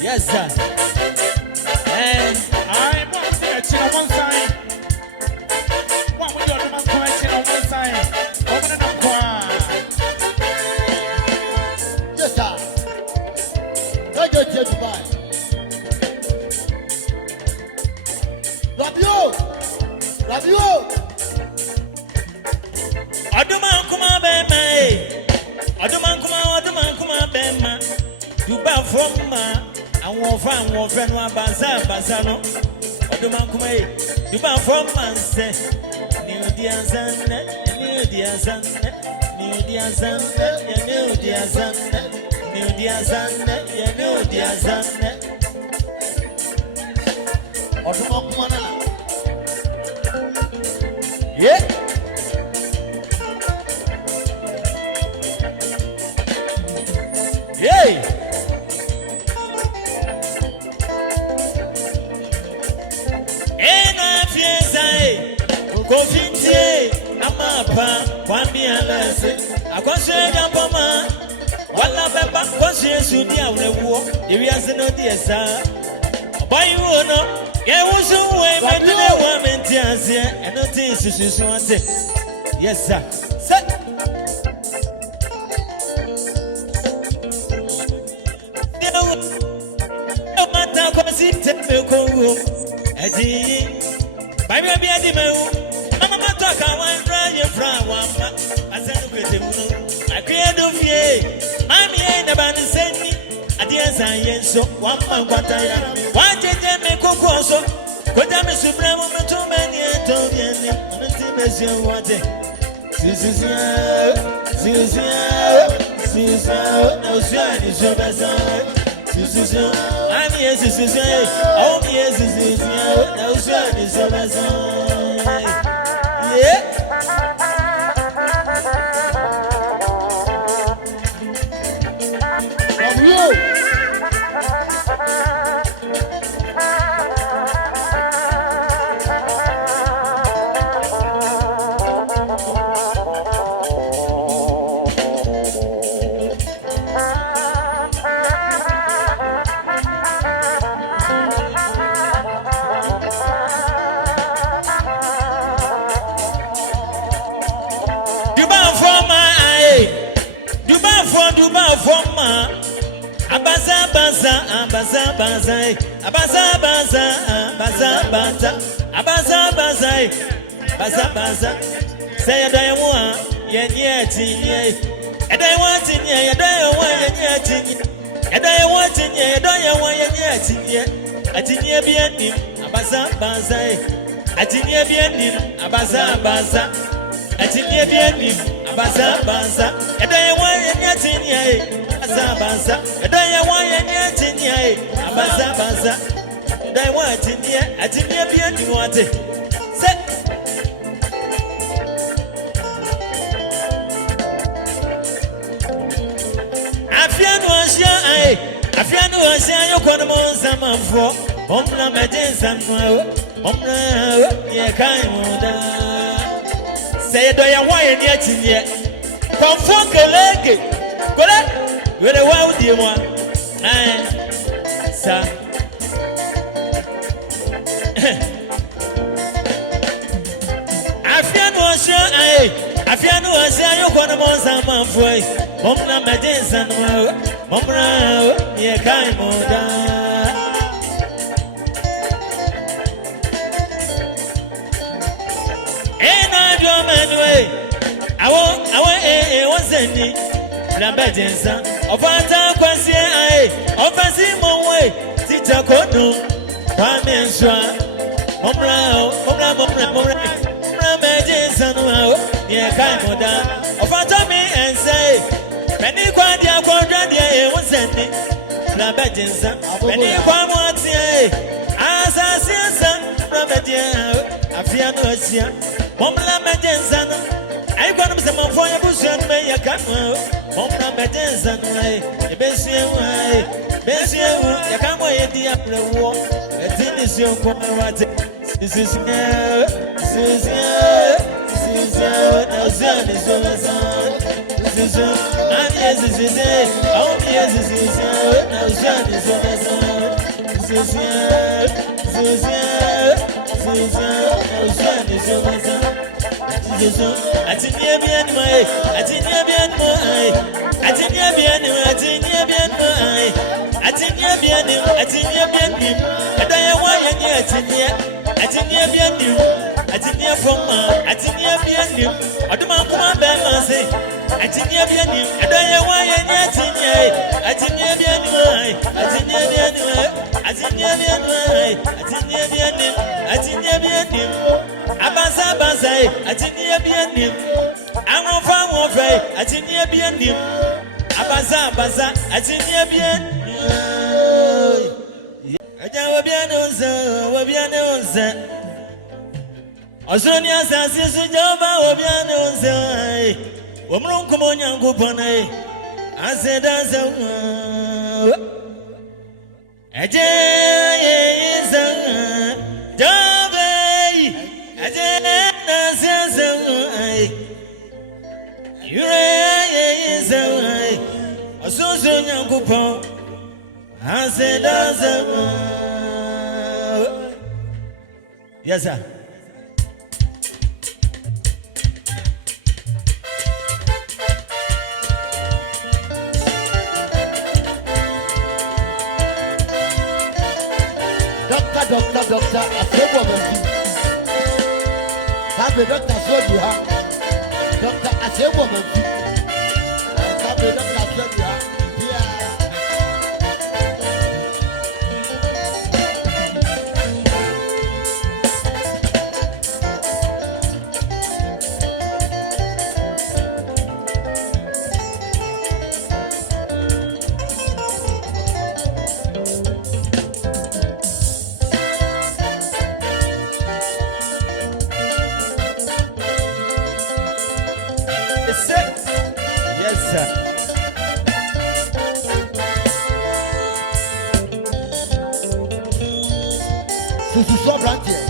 Yes, sir. And I want to let you on one side. What would you do, man? Question on one side. Open it up, yes, sir. Thank you, Dubai. Radio. Aduman kuma bema. You Baffour ma. I won't find one friend one bazano. Aduman kuma you Baffour man say. New diazan, new diazan, new diazan, new diazan, new diazan, new diazan. Aduman kuma na. Yeah. Yay. Ena fiesai, kofintie, amapa, kwambi alese, akwashe nyapoma, wala beba, kwashe sudi awrewo, iriasino diesa, bayi wono, ye wusu we mentine wa mentiasie, enoti susu ante. Yes sir. Set. Mama talk one dry your frown one. I said, I create of ye. Mammy ain't about to send me. I dear Zion, so one man, what I am. Why did they make a course? What I miss Supremo too many and told you, and the same you want it. Susu, no son is your best. Susu, I'm here, Susu. Oh, yes, Susu. No son is your best. Yeah. From you. Baza. Say I want yet ye. And I want in ye, and I want yet in ye. And I want in ye, and I want yet in ye. I didn't hear Bibiani, Baza. I didn't hear Bibiani, Baza. I didn't hear Bibiani, Baza. And I want yet in ye. Baza. And I want yet in ye. Baza. And I want in ye. I didn't hear Bibiani want it. Afiano Asia, you call them on some for Omla Medicine, Omla, ye kind say, do you want yet in yet? Come for the leg. Go that with a wild dear one. Sir. Afiano Asia, you call them on some for Omla Medicine. Omra, ye kind moda. And I do a man way. I want any Lambejensa. Of our time, Quasia, of a Simon way. Tita Kono, Pamenswa. Omra, Lambejensa, ye kind moda. Of our time, and say. Many quadia quadradia was sending Lambejensa. Many quamotia as I see some Ramedia, Afiano Asia, Momla Mejensa. I got some for your bush and may a come. Momla Mejensa, the best way, you come away the upper war. A tin is your corner. This is Susu, Susu, and yes, Susu, oh yes, Susu, Susu, I think you be in my, I think you be in my, I think you be in my, I think you be in my, I think you be in him, I think you be in him, I don't want you yet in here, I think you be in him, I think you from, I think you be in him, I don't want to come back and say, I think you be in him, I don't want you yet in here, I think you be in my, I think you be in my, I think you be in my, I think you be in him, I think you be in him. Abasa, I think you be a name. I won't find one fray, I think you be a name. Abasa, I think you be a name. I don't be a nonsense, will be a nonsense. Australia says, Java will be a nonsense. Woman, come on, young coupon. I said, that's a yes, sir. Doctor, I say woman. Have the doctor showed you how? Doctor, I say woman. Have the doctor showed you how? Yes, sir. Susu so brand here.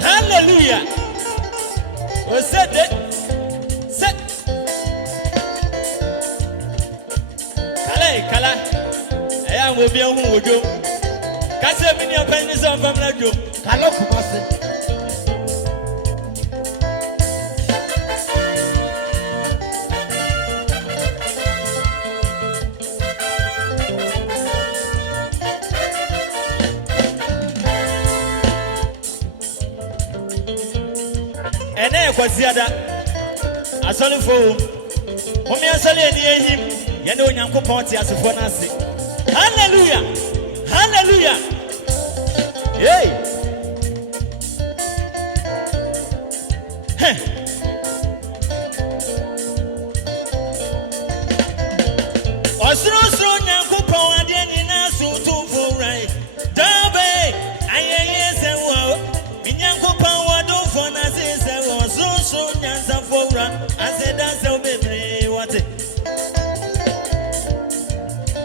Hallelujah. We said it. Set. Kala. I am with you. Who do? Kase mini opinions of family. Kala kumase. Kwasiada asole fo omi asole eni ehim ye na onyankopon ti asefo na ase. Hallelujah, hallelujah. Hey, osro onyankopon ade ni na so to fo right dabe ayeye se wo minyankopon wado fo na se so nyansa fora ase danse obebre wate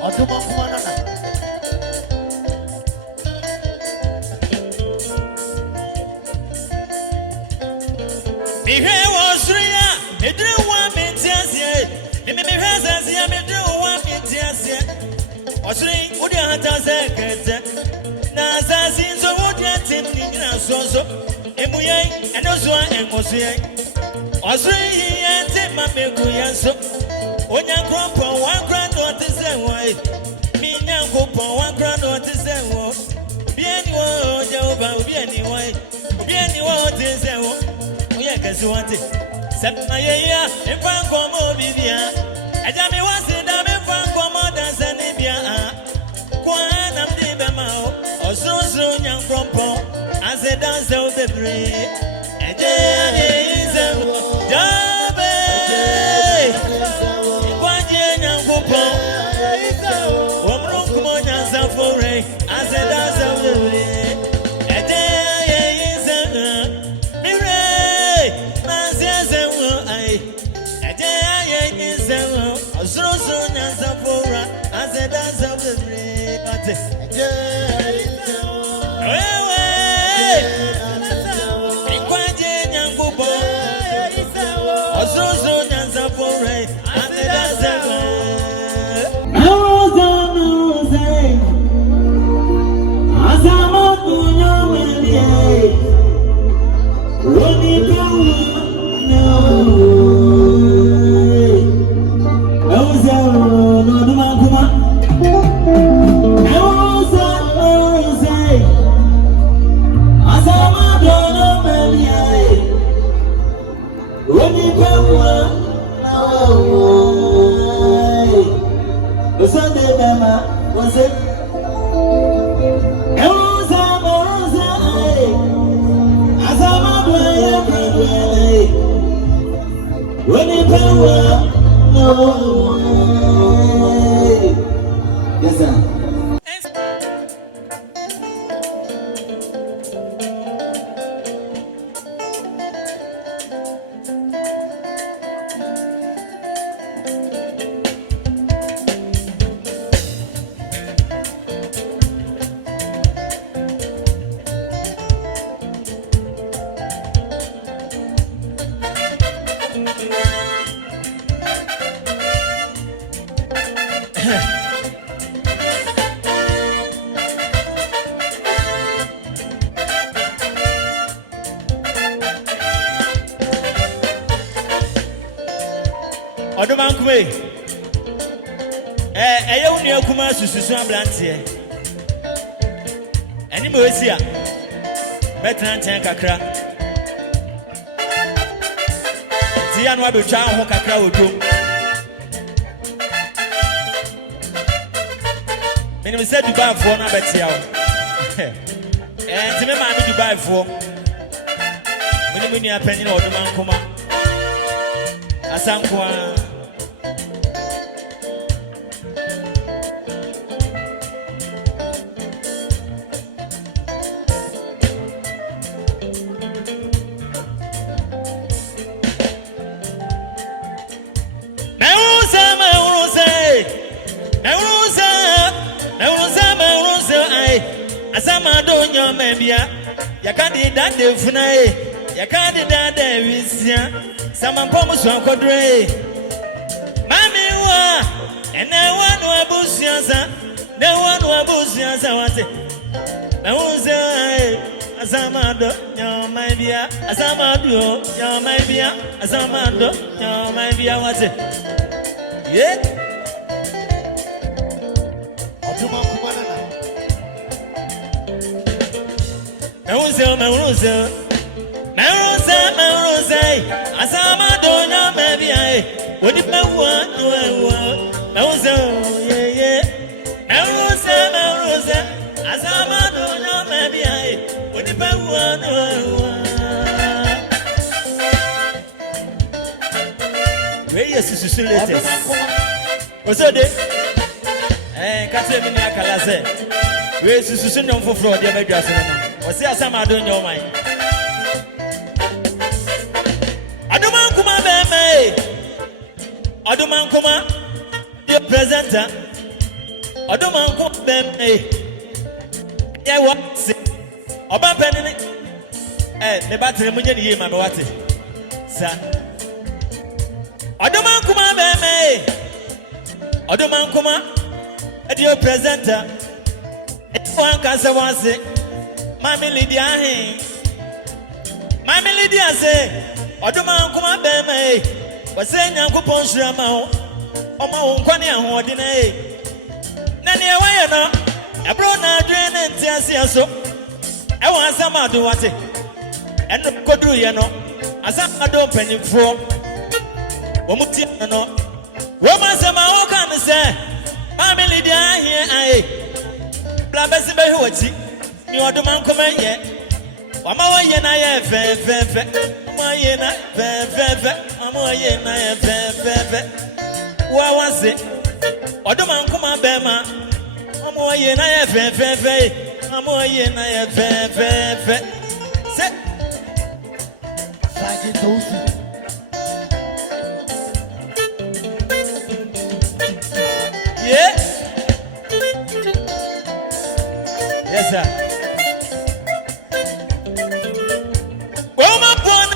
oduma kumana na mihe wosria edre wa mentiasie mihe zasia medre wa mentiasie osri odi hata sekete na zasi so wodi atim ni na so emuye enozua engosie osri yente mamegu yanso onya krompo wa grando tese wai minya Casuanti. Sepaya, and Franco Mobivia. Ajami was in Dame Franco Modas and Libya. Quan of Dibamao, or so soon young from Pont, as a dance of the breed. And there is a Jabe. What young Pont, Omrukumonia Safore, as a dance of the breed. And there is a Mire, Nazias, and there is a Susu and Safora, as a dance of the breed. Yes, sir. Odomankwe eye unu akuma susu abrantie eni me wesi a betra nchen kakra ti anu abetwa ho kakra odom meni se Dubai fo na betia o ti me ma mi Dubai fo meni ni apanyi na Odomankoma asankwa Asama donyo membia yakadi dade funae yakadi dade wisia sama pomo so akodre mami wa ene wanu abusiansa ne wanu abusiansa wate nawuze asama donyo membia asama do yo membia asama donyo membia wate ye Mauruza, Asama dona mabia, what if I want Mauruza, yeah, Mauruza, Asama dona mabia, what if I want where is Susu latest? What's that? Catherine Kalase, where is Susu for fraud? You're my dressing. What's the Asama doing your mind? Adumankuma beme. Adumankuma, the presenter. Adumankuma beme. Yeah, what's it? Oba penny. The battery munye ni ma wate. Sa. Adumankuma beme. Adumankuma, the presenter. One cancer was it. Mami Lydia say, Odomankuma beme, was saying Uncle Ponshrama, Oma Unquani and Hodine. Nanny away, no, a brona drain and Tiasia so. I want some to what it and Kodru, asama do penifo omuti no woman say ma wo kan say family dia here ai bla besi be hwati ni oduma nkoma ye wama wo ye na ye fe mo ye na fe mo ye na ye fe wa wase oduma nkoma be ma mo ye na ye fe mo ye na ye fe se Sagi Tosi. Yeah. Yes, sir. Oh my phone.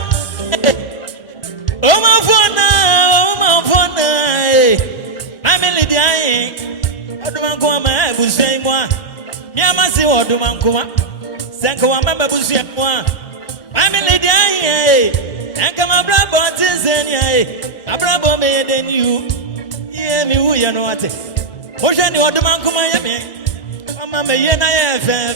Family dying. Oduman kuma bushai moi. Miama si oduman kuma. Senko wa mama bushai moi. Family dying. Enka ma brabo tizeni. Abrabo me than you. Yeah, me who you know what? Motion the oduman kuma yeme. Mama me ye na ye fe.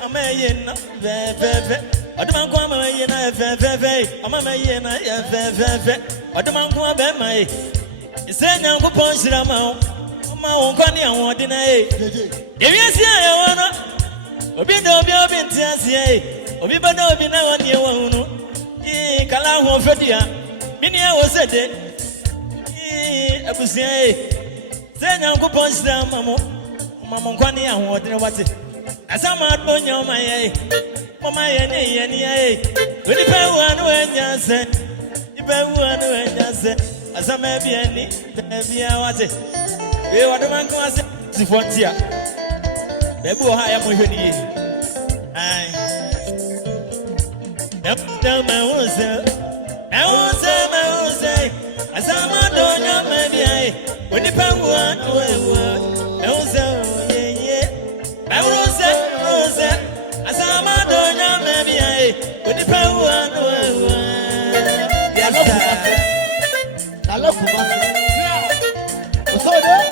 Mama ye na fe. Oduman kuma ye na fe. Mama ye na ye fe. Oduman kuma be mai. Say nyango ponshira ma. Mama won kwani awon de na e. Ewi si aye wona. Obi na obi ntiase e. Obi ba na obi na woni e wonu. Kala ho fedia. Mini e wo sede. Abusia e. Say nyango ponshira ma. Mama kwani awon de wate. Asama do nyoma ye. Mama ye ni ye. Oni pa wanu enyanse. Ipa wanu enyanse. Asama Bibiani, Bibiani wate. We waduman ko ase sifontia. Bebu ha ya mo hwani ye. Ai. Me. Asama do nyoma biai. Oni pa wanu ye. Me. Asama do nyoma biai. Oni pa wanu. Yes sir. I love you, man. What's up there?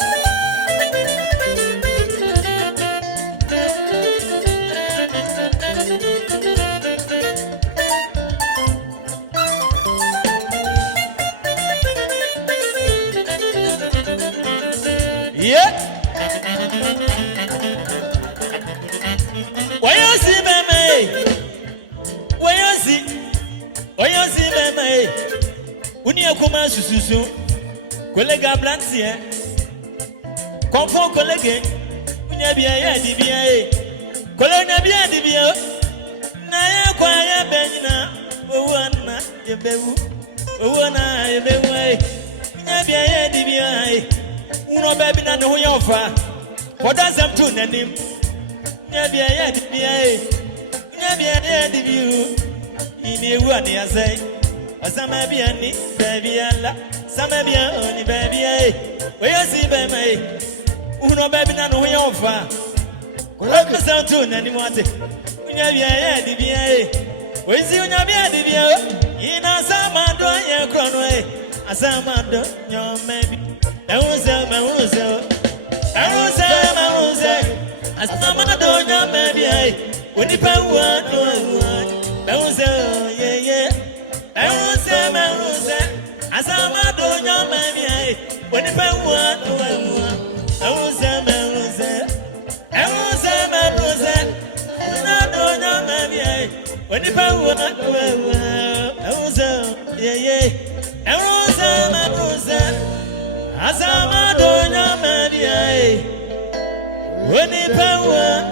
Yeah. Why you see me? Why you see me? Uni akuma Susu. Kolega Blantier. Confond collègue. Unya bien di bien. Kolona bien di bien. Na ya kwa ya benina. Owana yebewu. Owana yebewu. Unya bien di bien. Uno baby na no yofa. Poda sam tu nanim. Unya bien di bien. Unya bien di bien. Ini wani azai. Asama Bibiani, baby Allah. Sama Bibiani, baby eh. Where you see baby? Uno baby na no yofa. Kola sound tune ani mwate. Unya bia di bia eh. We see unya bia di bia. Ina sama do ye krono eh. Asama do nyo maybe. Meuze. Asama do nyo maybe eh. When you pay one Meuze yeah. Meuze. Asama do nyo maybe eh. When you pay one Meuze. When you pay one yeah. Asama do nyo maybe eh. When you pay one